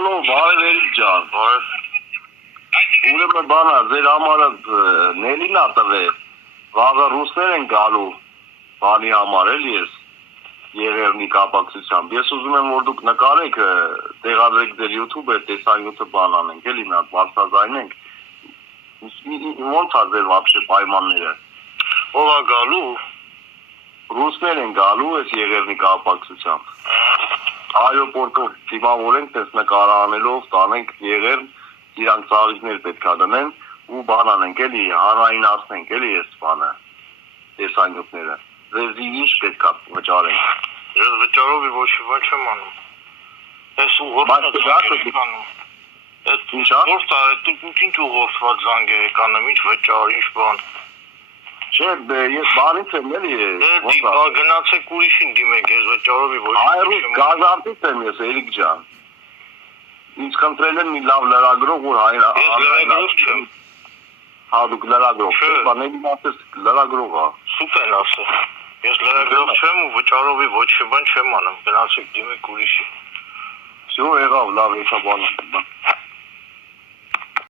Ալո, բարև ջան։ Ուրեմն բանա, ձեր համարը Նելին ա տվել։ Վաղը ռուսներ են գալու բանի համար էլի ես Եղեռնի կապակցությամբ։ Ես ուզում եմ որ դուք նկարեք, տեղադրեք ձեր YouTube-ը, տեսանյութը բան անենք, էլի մի հատ բարձրաձայնենք։ Ո՞նց է ձեր вообще պայմանները։ Ով է գալու։ Ռուսներ են գալու այս Եղեռնի կապակցությամբ։ Այրոպորտով դիմավորենք, տես նկար անելով, տանենք Եղեռն, իրանք ծաղիկներ պետք է դնեն ու բան անենք, էլի հանրայնացնենք, էլի այս բանը, տեսանյութները։ Ձեզ ինչ պետք է վճարենք։ Ես վճարով ոչ բան չեմ անում։ Ես ուղղորդված անում։ Այդ ինչ է։ Որտա է, ինչ ուղղորդված զանգ է եկանում, ինչ վճար, ինչ բան։ Չէ, ես բարից եմ էլի։ Դե գնացեք ուրիշին դիմեք, ես վճարով ոչ Այրու գազարտից եմ ես, Էրիկ ջան։ Ինձ խնդրել են մի լավ լրագրող, որ Ես լրագրող չեմ։ Հա, դուք լրագրող չեք, բաների մասես լրագրող է։ Սուպեր ասա։ Ես լրագրող չեմ ու վճարով ոչ բան չեմ անում, գնացեք դիմեք ուրիշի։ Всё, եղավ, լավ, եկա բան։